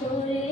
Thank you.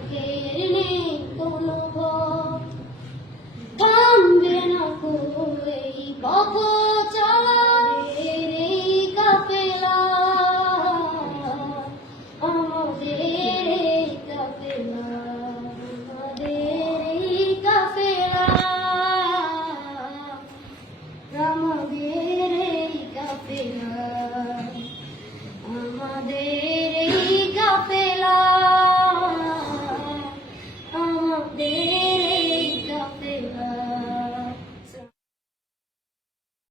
চোখের নেই কোনো থামবে না এই পথ চলার এই কাপেলা আমাদের এই কাপেলা আমাদের এই কাপেলা আমাদের এই কাপেলা আমাদের